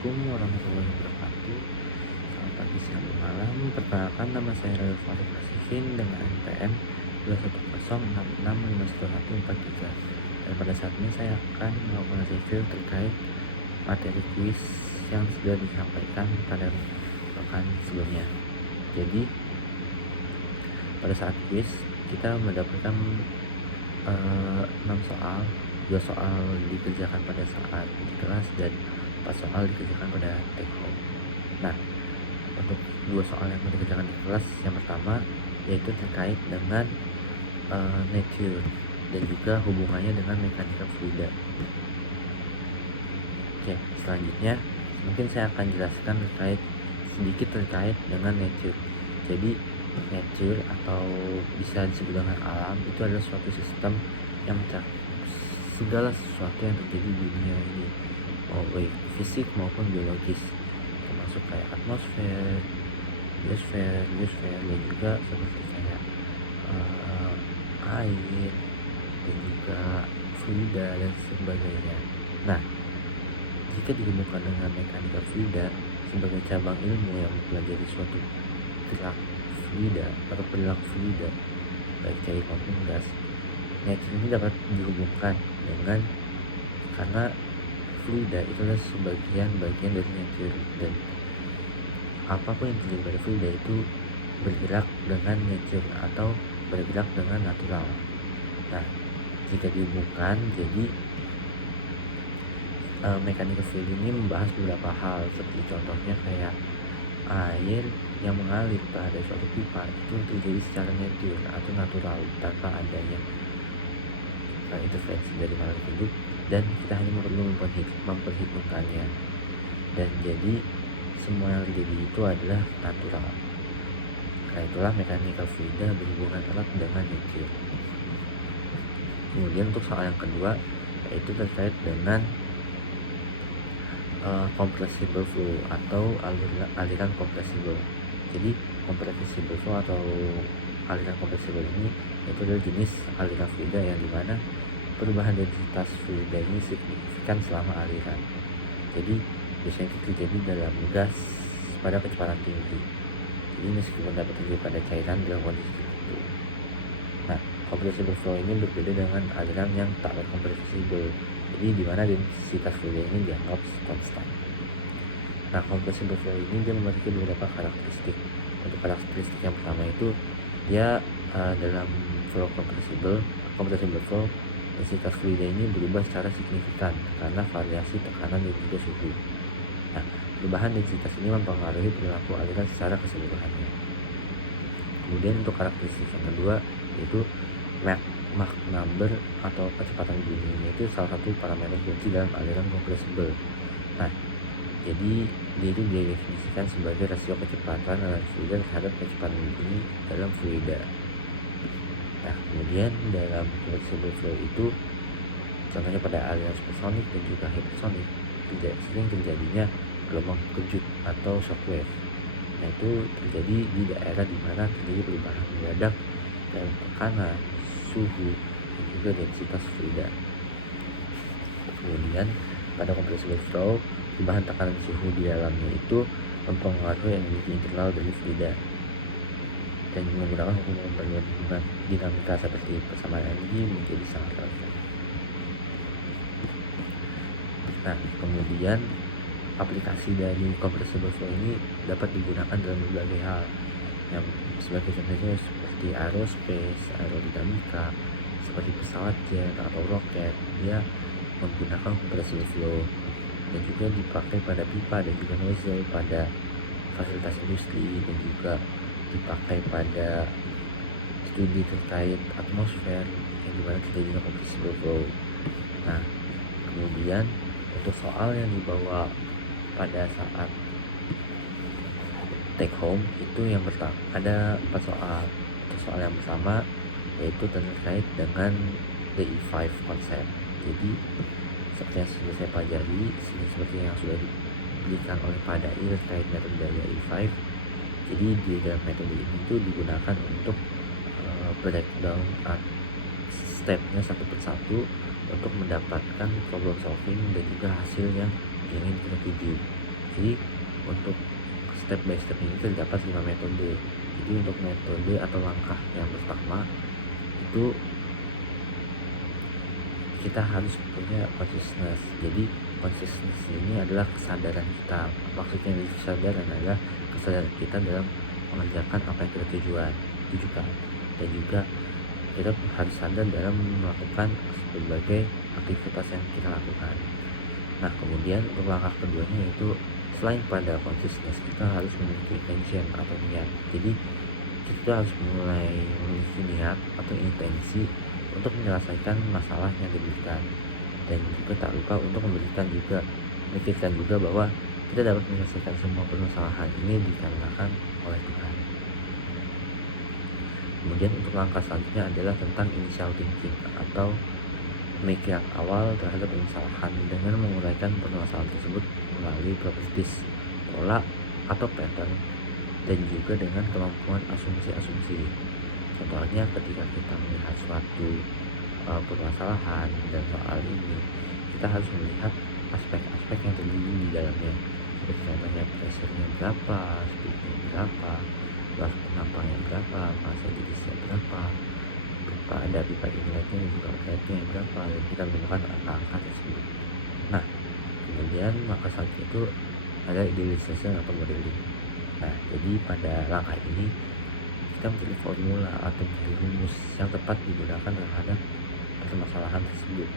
Assalamualaikum warahmatullahi wabarakatuh. Selamat pagi, siang, dan malam. Perkenalkan, nama saya Rel Farid Asifin dengan NPM 210665143. Dan pada saat ini saya akan melakukan review terkait materi kuis yang sudah disampaikan pada pekan sebelumnya. Jadi pada saat kuis kita mendapatkan 6 soal, 2 soal dikerjakan pada saat di kelas dan 4 soal dikerjakan pada take home. Nah, untuk 2 soal yang dikerjakan di kelas, yang pertama yaitu terkait dengan nature dan juga hubungannya dengan mekanika fluida. Oke, selanjutnya mungkin saya akan jelaskan sedikit terkait dengan nature. Jadi nature atau bisa disebut dengan alam itu adalah suatu sistem yang mencakup segala sesuatu yang terjadi di dunia ini, baik fisik maupun biologis, termasuk kayak atmosfer, biosfer, dan juga seperti kayak air dan juga fluida dan sebagainya. Nah, jika dihubungkan dengan mekanika fluida sebagai cabang ilmu yang mempelajari suatu gerak fluida atau perilaku fluida, baik cair maupun gas, nature ini dapat dihubungkan dengan, karena fluida itu adalah bagian dari nature, dan apapun yang terjadi pada fluida itu bergerak dengan nature atau bergerak dengan natural. Nah, jika dihubungkan, jadi mekanika fluida ini membahas beberapa hal, seperti contohnya kayak air yang mengalir pada suatu pipa itu terjadi secara nature atau natural tanpa adanya intervensi dari makhluk hidup, dan kita hanya perlu memperhitungkannya, dan jadi semua yang terjadi itu adalah natural. Karena itulah mekanika fluida berhubungan erat dengan nature. Kemudian untuk soal yang kedua yaitu terkait dengan compressible flow atau aliran compressible. Jadi compressible flow atau aliran compressible ini itu adalah jenis aliran fluida yang dimana perubahan densitas fluida ini signifikan selama aliran. Jadi biasanya itu terjadi dalam gas pada kecepatan tinggi. Jadi meskipun dapat terjadi pada cairan dalam kondisi tertentu. Nah, compressible flow ini berbeda dengan aliran yang tak compressible, jadi di mana densitas fluida ini dianggap konstan. Nah, compressible flow ini dia memiliki beberapa karakteristik. Untuk karakteristik yang pertama itu dia dalam flow compressible flow, densitas fluida ini berubah secara signifikan karena variasi tekanan dan juga suhu. Nah, perubahan densitas ini mempengaruhi perilaku aliran secara keseluruhannya. Kemudian untuk karakteristik yang kedua yaitu Mach number atau kecepatan bunyinya itu salah satu parameter kunci dalam aliran compressible. Nah, jadi dia itu didefinisikan sebagai rasio kecepatan aliran fluida terhadap kecepatan bunyi dalam fluida. Nah, kemudian dalam compressible flow itu contohnya pada aliran supersonik dan juga hypersonic sering terjadinya gelombang kejut atau shockwave. Nah, itu terjadi di daerah di mana terjadi perubahan mendadak dalam tekanan, suhu, dan juga densitas fluida. Kemudian pada compressible flow, perubahan tekanan suhu di dalamnya itu mempengaruhi energi internal dari fluida dan menggunakan hukum pembagian dinamika seperti persamaan energi menjadi sangat relevan. Nah, kemudian aplikasi dari compressible flow ini dapat digunakan dalam berbagai hal, yang sebagai contohnya seperti aerospace, aerodinamika, seperti pesawat jet atau roket, dia menggunakan compressible flow, dan juga dipakai pada pipa dan juga nozzle pada fasilitas industri, dan juga dipakai pada studi terkait atmosfer yang dimana terjadinya compressible flow. Nah, kemudian untuk soal yang dibawa pada saat take home itu yang pertama ada 4 soal. Untuk soal yang pertama yaitu terkait dengan DI5 konsep. Jadi seperti yang sudah saya pelajari, seperti yang sudah diberikan oleh Padai terkait metode DI5. Jadi di dalam metode ini itu digunakan untuk breakdown stepnya satu persatu untuk mendapatkan problem solving dan juga hasil yang ingin kita tuju. Jadi untuk step by step ini terdapat 5 metode. Jadi untuk metode atau langkah yang pertama itu kita harus punya consciousness. Jadi consciousness ini adalah kesadaran kita. Maksudnya dari kesadaran adalah kesadaran kita dalam mengerjakan apa yang kita tujukan, dan juga kita harus sadar dalam melakukan berbagai aktivitas yang kita lakukan. Nah, kemudian untuk langkah keduanya yaitu selain pada consciousness, kita harus memiliki intention atau niat. Jadi kita harus mulai memiliki niat atau intensi untuk menyelesaikan masalah yang diberikan, dan juga tak lupa untuk memikirkan juga bahwa kita dapat menyelesaikan semua permasalahan ini dikarenakan oleh Tuhan. Kemudian untuk langkah selanjutnya adalah tentang initial thinking atau pemikiran awal terhadap permasalahan dengan menguraikan permasalahan tersebut melalui properties, pola atau pattern, dan juga dengan kemampuan asumsi-asumsi. Contohnya ketika kita melihat suatu permasalahan dan soal ini, kita harus melihat aspek-aspek yang terjadi di dalamnya, seperti contohnya pressure-nya berapa, speed-nya berapa, luas penampangnya berapa, masa jenisnya berapa, ada pipa inletnya dan juga outletnya berapa, dan kita menemukan angka-angka tersebut. Nah, kemudian langkah selanjutnya itu ada idealization atau modeling. Nah, jadi pada langkah ini kita mencari formula atau mencari rumus yang tepat digunakan terhadap permasalahan tersebut.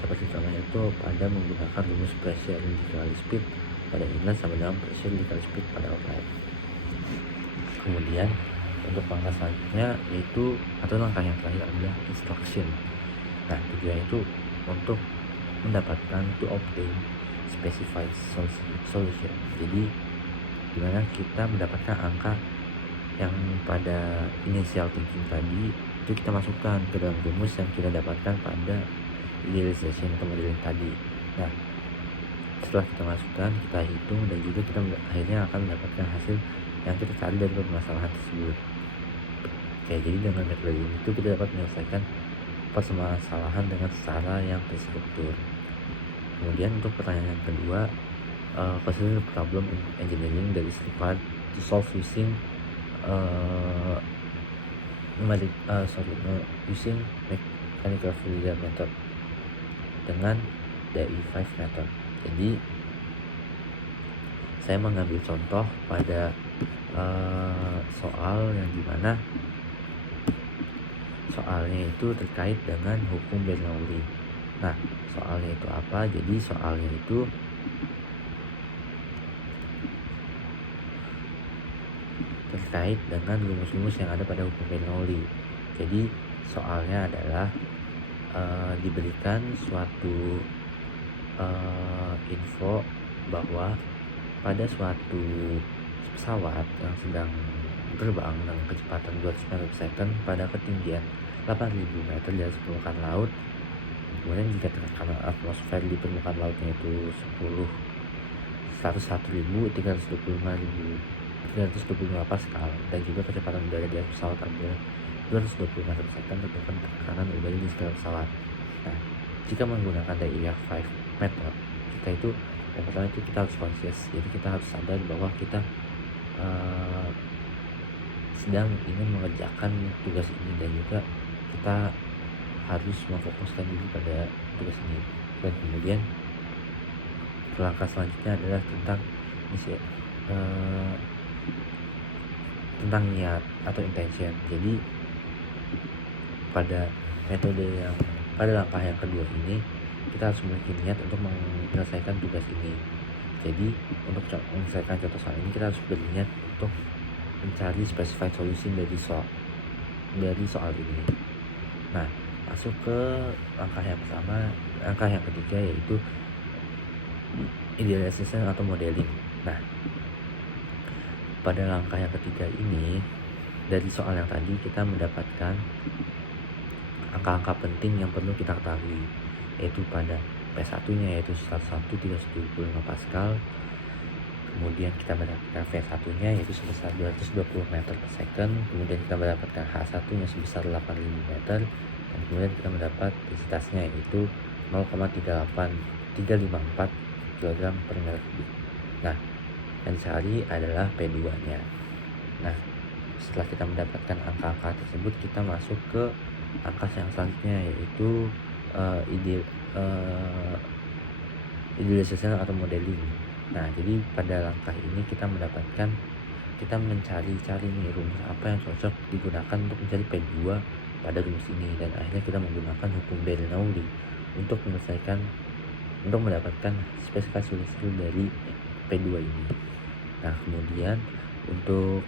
Seperti contohnya itu pada menggunakan rumus pressure dikali speed pada inlet sama dengan pressure dikali speed pada outlet. Kemudian untuk langkah selanjutnya yaitu atau langkah yang terakhir adalah instruction. Nah, tujuannya itu untuk mendapatkan to obtain specified solution. Jadi dimana kita mendapatkan angka yang pada initial thinking tadi itu kita masukkan ke dalam rumus yang kita dapatkan pada idealization atau modeling tadi. Nah, setelah kita masukkan, kita hitung, dan juga kita akhirnya akan mendapatkan hasil yang kita cari dari permasalahan tersebut. Oke, jadi dengan metode ini itu kita dapat menyelesaikan permasalahan dengan secara yang terstruktur. Kemudian untuk pertanyaan yang kedua, consider problem in engineering that is required to solve using using mechanical fluid method dengan DI5 method. Jadi saya mengambil contoh pada soal yang dimana soalnya itu terkait dengan hukum Bernoulli. Nah, soalnya itu apa? Jadi soalnya itu terkait dengan rumus-rumus yang ada pada hukum Bernoulli. Jadi soalnya adalah diberikan suatu info bahwa pada suatu pesawat yang sedang terbang dengan kecepatan 200 meter per second pada ketinggian 8.000 meter di atas permukaan laut. Kemudian jika tekanan atmosfer di permukaan lautnya itu 101.325 Pascal, dan juga kecepatan udara di atas pesawat adalah 220 meter per second, tentukan tekanan udara di sekitar pesawat. Nah, jika menggunakan DI5 method, kita itu yang pertama itu kita harus conscious. Jadi kita harus sadar bahwa kita sedang ingin mengerjakan tugas ini, dan juga kita harus memfokuskan diri pada tugas ini. Dan kemudian langkah selanjutnya adalah tentang niat atau intention. Jadi pada langkah yang kedua ini kita harus memiliki niat untuk menyelesaikan tugas ini. Jadi untuk menyelesaikan contoh soal ini kita harus berniat untuk mencari specified solution dari soal ini. Nah, masuk ke langkah yang ketiga yaitu idealization atau modeling. Nah, pada langkah yang ketiga ini dari soal yang tadi kita mendapatkan angka-angka penting yang perlu kita ketahui, yaitu pada P1 nya yaitu 101.375 Pascal. Kemudian kita mendapatkan V1 nya yaitu sebesar 220 meter per second. Kemudian kita mendapatkan H1 nya sebesar 8.000 meter, dan kemudian kita mendapat densitasnya yaitu 0,35354 kg per meter kubik. Nah, yang dicari adalah P2-nya. Nah, setelah kita mendapatkan angka-angka tersebut, kita masuk ke angka yang selanjutnya, yaitu idealisasi atau modeling. Nah, jadi pada langkah ini kita mencari-cari nih rumus apa yang cocok digunakan untuk mencari P2 pada rumus ini, dan akhirnya kita menggunakan hukum Bernoulli untuk mendapatkan spesifikasi solusi dari P2 ini. Nah, kemudian untuk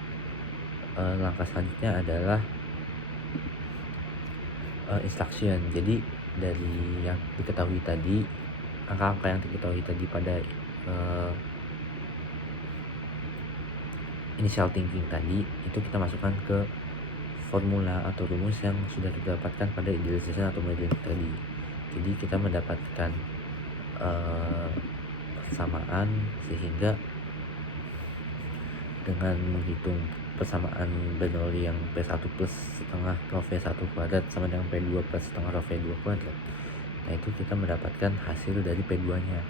langkah selanjutnya adalah instruction. Jadi dari yang diketahui tadi, angka-angka yang diketahui tadi pada initial thinking tadi, itu kita masukkan ke formula atau rumus yang sudah kita dapatkan pada idealization atau modeling tadi. Jadi kita mendapatkan persamaan, sehingga dengan menghitung persamaan Bernoulli yang P1 plus setengah rho V1 kuadrat sama dengan P2 plus setengah rho V2 kuadrat, nah itu kita mendapatkan hasil dari P2-nya,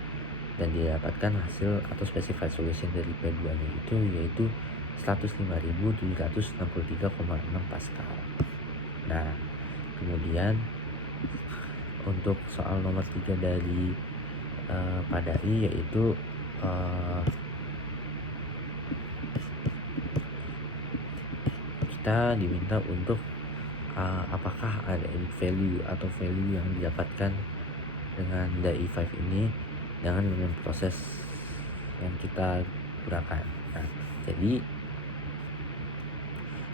dan didapatkan hasil atau specified solution dari P2-nya itu yaitu 105.763,6 Pascal. Nah, kemudian untuk soal nomor 3 dari Padai, yaitu kita diminta untuk apakah ada value atau value yang didapatkan dengan DAI5 ini dengan proses yang kita gunakan. Nah, jadi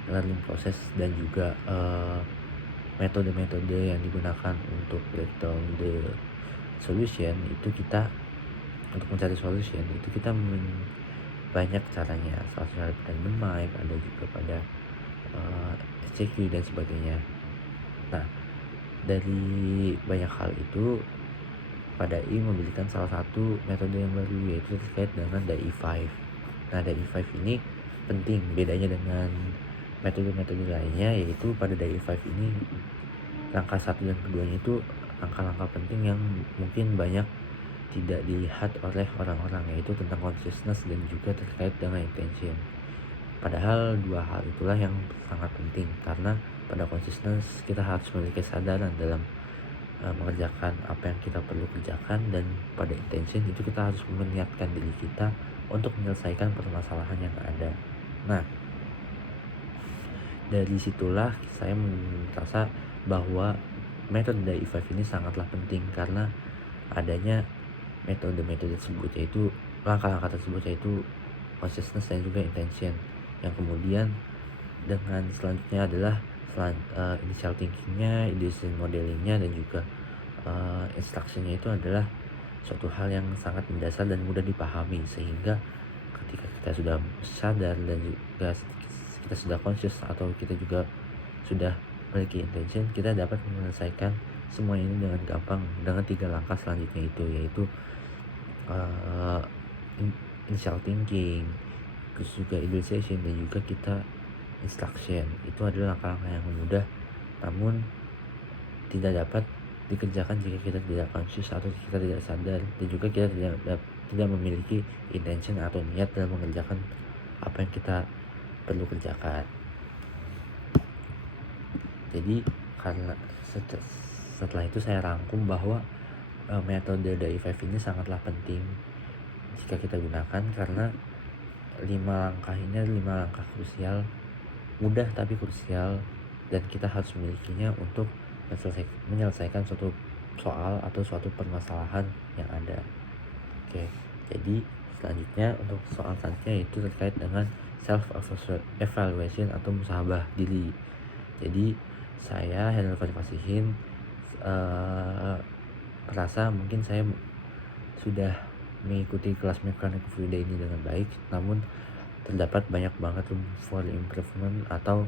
learning proses dan juga metode-metode yang digunakan untuk breakdown the solution, itu kita untuk mencari solution itu kita banyak caranya, salah satunya pada Mike, ada juga pada SCQ dan sebagainya. Nah, dari banyak hal itu Padai memberikan salah satu metode yang baru, yaitu terkait dengan DAI5. Nah, DAI5 ini penting, bedanya dengan metode-metode lainnya, yaitu pada DAI5 ini langkah 1 dan keduanya itu langkah-langkah penting yang mungkin banyak tidak dilihat oleh orang-orang, yaitu tentang consciousness dan juga terkait dengan intention. Padahal dua hal itulah yang sangat penting, karena pada consciousness kita harus memiliki kesadaran dalam mengerjakan apa yang kita perlu kerjakan, dan pada intention itu kita harus meniatkan diri kita untuk menyelesaikan permasalahan yang ada. Nah, dari situlah saya merasa bahwa metode DAI5 ini sangatlah penting, karena adanya metode-metode tersebut, yaitu langkah-langkah tersebut, yaitu consciousness dan juga intention, yang kemudian dengan selanjutnya adalah initial thinkingnya, ideation modelingnya, dan juga instructionnya itu adalah suatu hal yang sangat mendasar dan mudah dipahami, sehingga ketika kita sudah sadar dan juga kita sudah conscious atau kita juga sudah memiliki intention, kita dapat menyelesaikan semua ini dengan gampang dengan 3 langkah selanjutnya itu, yaitu initial thinking, terus juga idealization, dan juga kita instruction. Itu adalah langkah-langkah yang mudah namun tidak dapat dikerjakan jika kita tidak conscious atau kita tidak sadar, dan juga kita tidak memiliki intention atau niat dalam mengerjakan apa yang kita perlu kerjakan. Jadi karena setelah itu saya rangkum bahwa metode DAI5 ini sangatlah penting jika kita gunakan, karena 5 langkah ini adalah 5 langkah krusial, mudah tapi krusial, dan kita harus memilikinya untuk menyelesaikan suatu soal atau suatu permasalahan yang ada. Oke, jadi selanjutnya untuk soal selanjutnya itu terkait dengan self evaluation atau muhasabah diri. Jadi saya Henry Fasihin merasa mungkin saya sudah mengikuti kelas mekanik fluida ini dengan baik, namun terdapat banyak banget room for improvement atau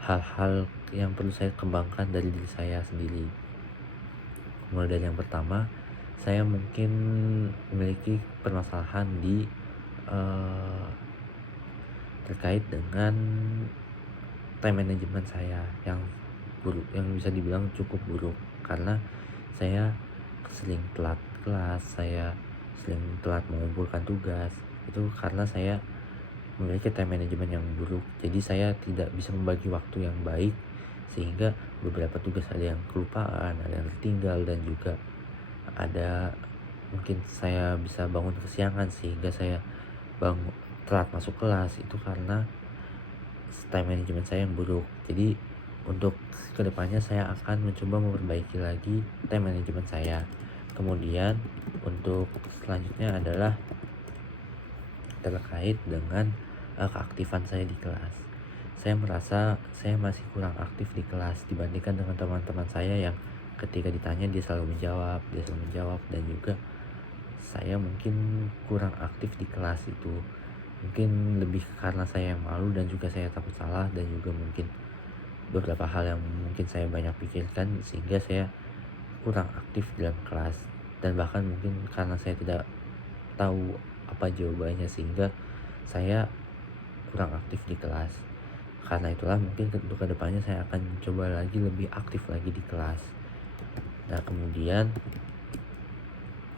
hal-hal yang perlu saya kembangkan dari diri saya sendiri. Mulai dari yang pertama, saya mungkin memiliki permasalahan di terkait dengan time management saya yang buruk, yang bisa dibilang cukup buruk, karena saya sering telat kelas, saya sering telat mengumpulkan tugas. Itu karena saya memiliki time management yang buruk. Jadi saya tidak bisa membagi waktu yang baik, sehingga beberapa tugas ada yang kelupaan, ada yang tertinggal, dan juga ada mungkin saya bisa bangun kesiangan sehingga saya telat masuk kelas. Itu karena time management saya yang buruk. Jadi untuk kedepannya saya akan mencoba memperbaiki lagi time management saya. Kemudian untuk selanjutnya adalah terkait dengan keaktifan saya di kelas. Saya merasa saya masih kurang aktif di kelas dibandingkan dengan teman-teman saya yang ketika ditanya dia selalu menjawab, dan juga saya mungkin kurang aktif di kelas itu. Mungkin lebih karena saya yang malu dan juga saya takut salah, dan juga mungkin beberapa hal yang mungkin saya banyak pikirkan sehingga saya kurang aktif dalam kelas. Dan bahkan mungkin karena saya tidak tahu apa jawabannya sehingga saya kurang aktif di kelas. Karena itulah mungkin untuk kedepannya saya akan coba lagi lebih aktif lagi di kelas. Nah, kemudian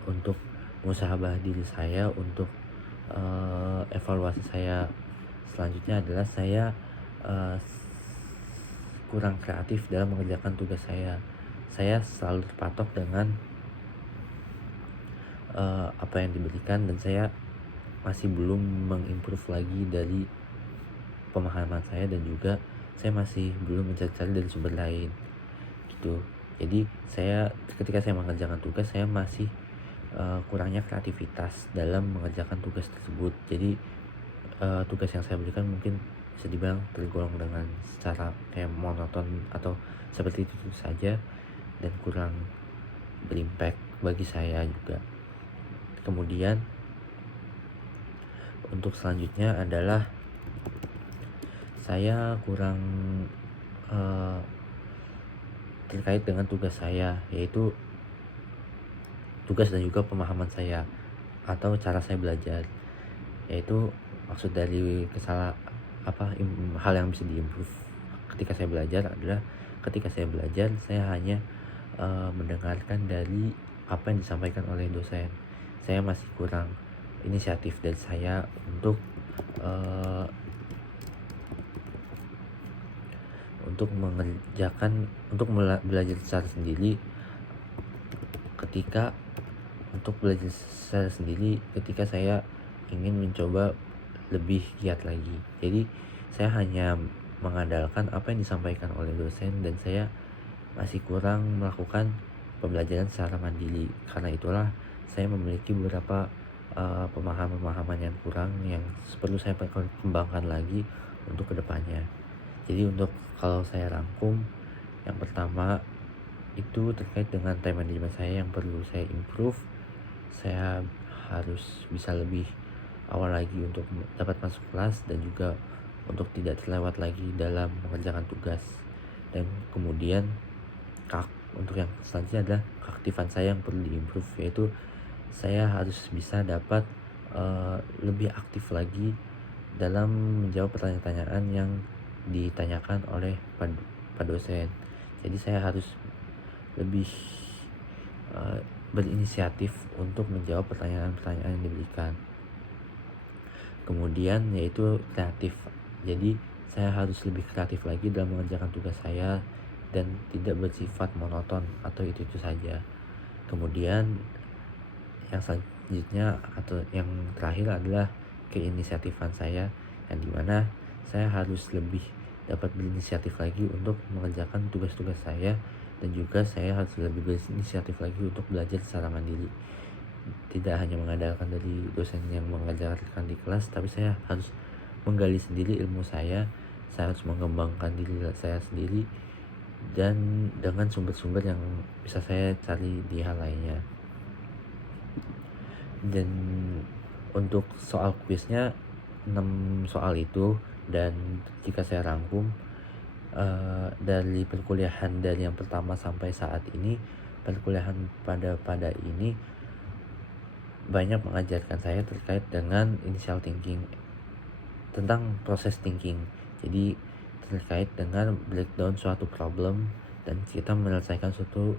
untuk muhasabah diri saya, untuk evaluasi saya selanjutnya adalah saya uh, kurang kreatif dalam mengerjakan tugas saya. Saya selalu terpatok dengan apa yang diberikan, dan saya masih belum mengimprove lagi dari pemahaman saya, dan juga saya masih belum mencari dari sumber lain gitu. Jadi ketika saya mengerjakan tugas, saya masih kurangnya kreativitas dalam mengerjakan tugas tersebut. Jadi tugas yang saya berikan mungkin bisa dibilang tergolong dengan secara kayak monoton atau seperti itu saja, dan kurang berimpact bagi saya juga. Kemudian untuk selanjutnya adalah saya kurang terkait dengan tugas saya, yaitu tugas dan juga pemahaman saya atau cara saya belajar. Yaitu maksud dari hal yang bisa diimprove ketika saya belajar adalah ketika saya belajar saya hanya mendengarkan dari apa yang disampaikan oleh dosen. Saya masih kurang inisiatif dari saya untuk belajar secara sendiri ketika saya ingin mencoba lebih giat lagi. Jadi saya hanya mengandalkan apa yang disampaikan oleh dosen, dan saya masih kurang melakukan pembelajaran secara mandiri. Karena itulah saya memiliki beberapa pemahaman yang kurang yang perlu saya kembangkan lagi untuk kedepannya. Jadi untuk kalau saya rangkum, yang pertama itu terkait dengan time management saya yang perlu saya improve. Saya harus bisa lebih awal lagi untuk dapat masuk kelas, dan juga untuk tidak terlewat lagi dalam mengerjakan tugas. Dan kemudian untuk yang selanjutnya adalah keaktifan saya yang perlu diimprove, yaitu saya harus bisa dapat lebih aktif lagi dalam menjawab pertanyaan-pertanyaan yang ditanyakan oleh Pak dosen. Jadi saya harus lebih berinisiatif untuk menjawab pertanyaan-pertanyaan yang diberikan. Kemudian yaitu kreatif. Jadi saya harus lebih kreatif lagi dalam mengerjakan tugas saya dan tidak bersifat monoton atau itu saja. Kemudian yang selanjutnya atau yang terakhir adalah keinisiatifan saya, yang dimana saya harus lebih dapat berinisiatif lagi untuk mengerjakan tugas-tugas saya, dan juga saya harus lebih berinisiatif lagi untuk belajar secara mandiri. Tidak hanya mengandalkan dari dosen yang mengajarkan di kelas, tapi saya harus menggali sendiri ilmu saya harus mengembangkan diri saya sendiri, dan dengan sumber-sumber yang bisa saya cari di hal lainnya. Dan untuk soal kuisnya 6 soal itu, dan jika saya rangkum dari perkuliahan dari yang pertama sampai saat ini, perkuliahan pada ini banyak mengajarkan saya terkait dengan initial thinking, tentang proses thinking. Jadi terkait dengan breakdown suatu problem, dan kita menyelesaikan suatu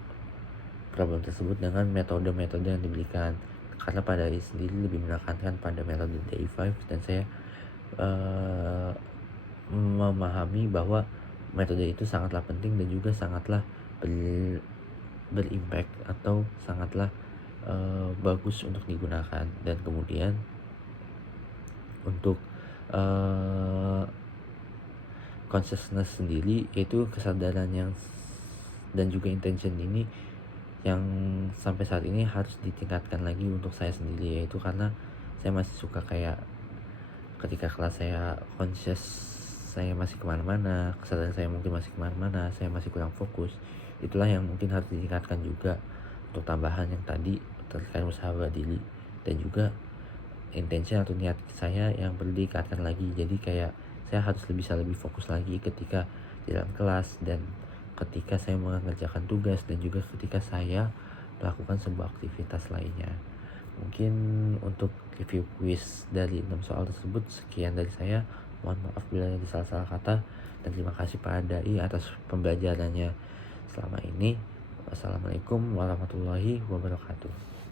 problem tersebut dengan metode-metode yang diberikan. karena pada diri sendiri lebih menekankan pada metode Day5 dan saya eh, memahami bahwa metode itu sangatlah penting dan juga sangatlah berimpact atau sangatlah bagus untuk digunakan. Dan kemudian untuk consciousness sendiri, yaitu kesadaran yang dan juga intention ini yang sampai saat ini harus ditingkatkan lagi untuk saya sendiri, yaitu karena saya masih suka kayak ketika kelas saya conscious, saya masih kemana-mana, kesadaran saya mungkin masih kemana-mana, saya masih kurang fokus. Itulah yang mungkin harus ditingkatkan juga untuk tambahan yang tadi terkait usaha bela diri, dan juga intention atau niat saya yang perlu ditingkatkan lagi. Jadi kayak saya harus bisa lebih fokus lagi ketika di dalam kelas, dan ketika saya mengerjakan tugas, dan juga ketika saya melakukan sebuah aktivitas lainnya. Mungkin untuk review quiz dari 6 soal tersebut sekian dari saya. Mohon maaf bila ada salah-salah kata, dan terima kasih Pak Dai atas pembelajarannya selama ini. Wassalamualaikum warahmatullahi wabarakatuh.